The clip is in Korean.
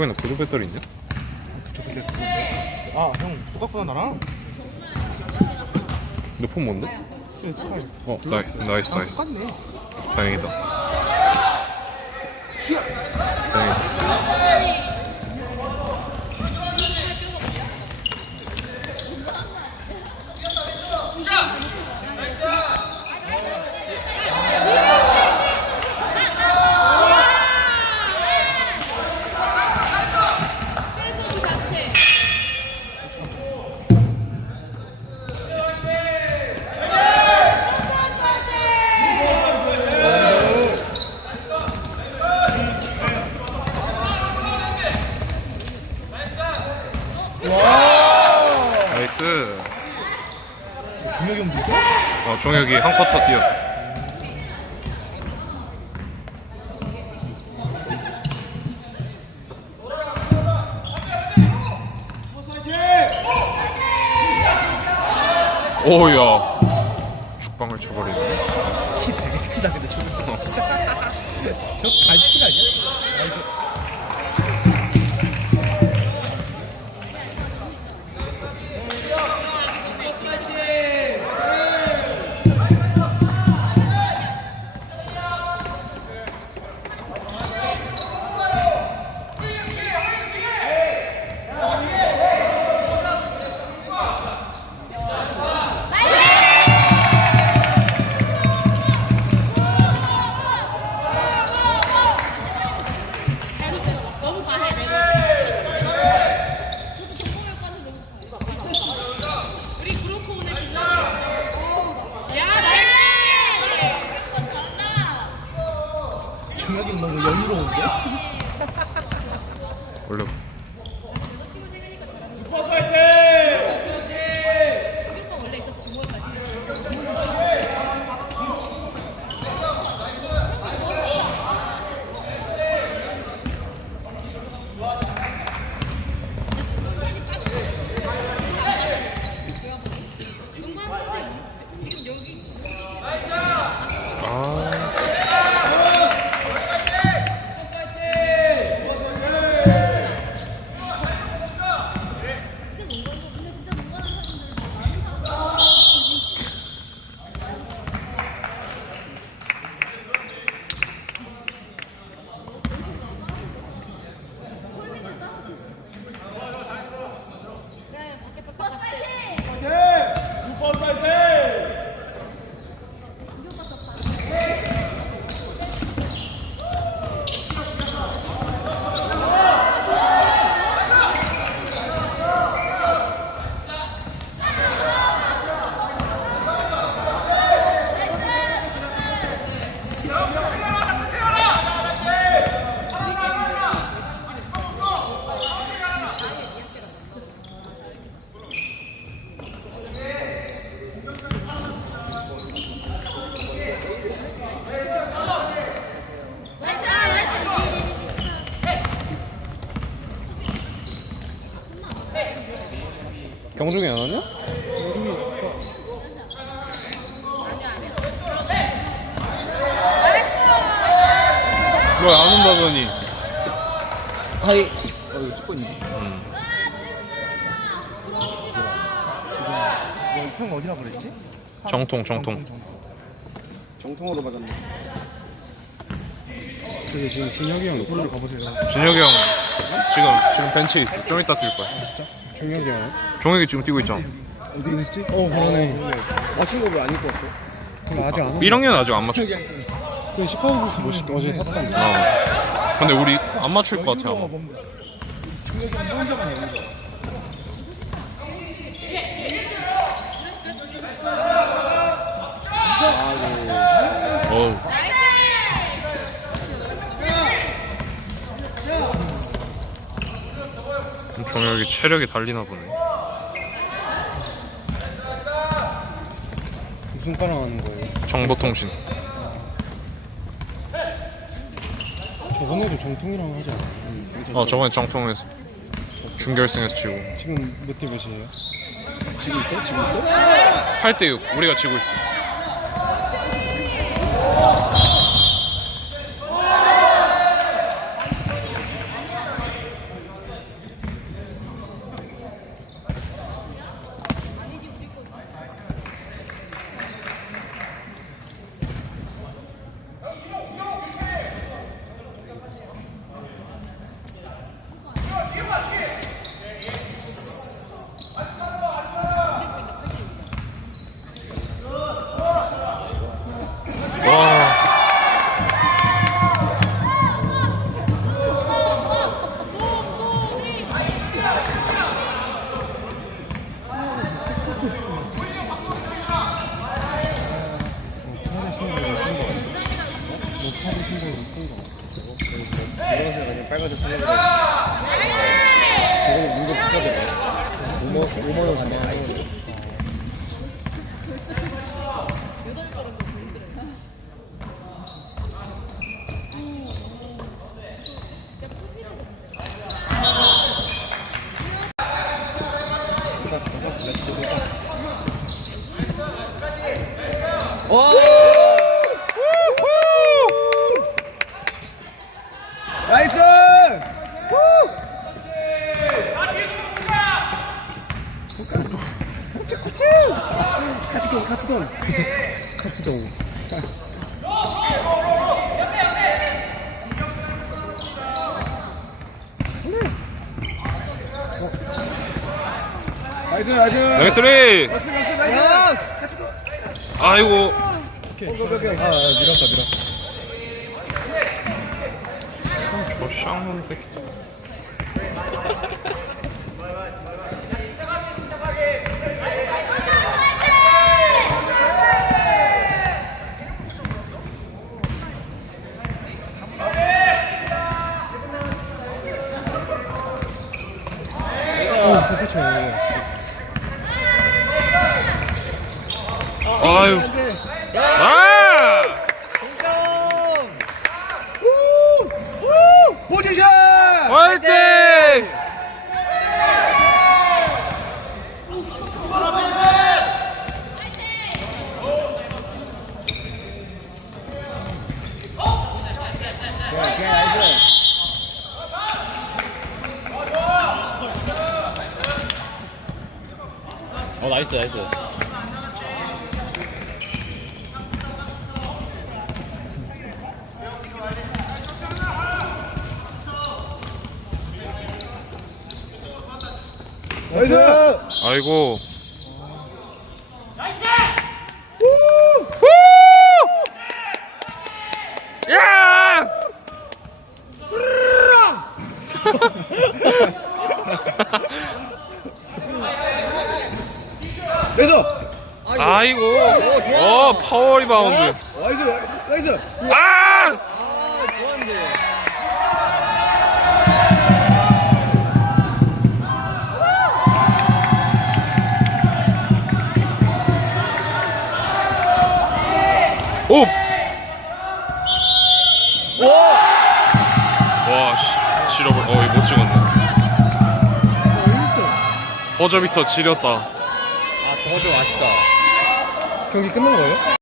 형이 나 보조 배터리 있냐? 그쵸 근데 그건데. 아 형 똑같구나 나랑. 너 폰 뭔데? 네, 스파이. 나이스. 똑같네. 다행이다. 다행이다. 나이스. 종혁이 형도 있어? 종혁이 한 쿼터 뛰어. 오야. 죽방을 쳐버리네. 키 되게 크다 근데 저거 진짜. 저 반칙 아니야? 아니 저. 종혁이 너무 여유로운데? 원래 경중이 안 왔냐? 왜 안 온다더니? 아이 이거 찍고 있네. 지금 형 어디라 그랬지? 정통. 정통으로 맞았네. 근데 지금 진혁이 형 옆으로 가보세요. 진혁이 형 지금 벤치에 있어. 좀 이따 뛸 거야. 진짜? 종혁이 형 종혁이 지금 뛰고 있잖아. 어디 있지? 그러네. 맞춘 거 왜 안 입고 왔어? 그럼 아직 안 왔어. 1학년 아직 안 맞췄어. 그 시카고 부스 멋있다. 어제 샀다. 근데 우리 안 맞출 것 같아 아마. 종혁이 형 혼자만 얘기해. 어우. 종혁이 체력이 달리나 보네. 무슨 과랑 하는 거예요? 정보통신. 저번에도 정통이랑 하지 않았나? 저번에 정통에서 준결승에서 지고. 지금 몇 대 몇이에요? 지고 있어? 지고 있어? 8대6 우리가 지고 있어. 노란색 아니면 빨간색 살려고 저거는 문거 비싸더라 5만원 4만원 돈가스 렛츠고 돈가스 와 나이스! 카치돈 나이스 나이스리. 카치돈 아이고. 밀었다 쌍놈 새끼. 아유. 아! 포지션! 화이팅! 나이스. 나이스! 아이고. 야! 나이스! 아이고. 파워 리바운드. 나이스! 아! 좋았는데. 오! 와, 지려버. 이거 못 찍었네. 버저비터 지렸다. 저거 좀 아쉽다. 경기 끝난 거예요?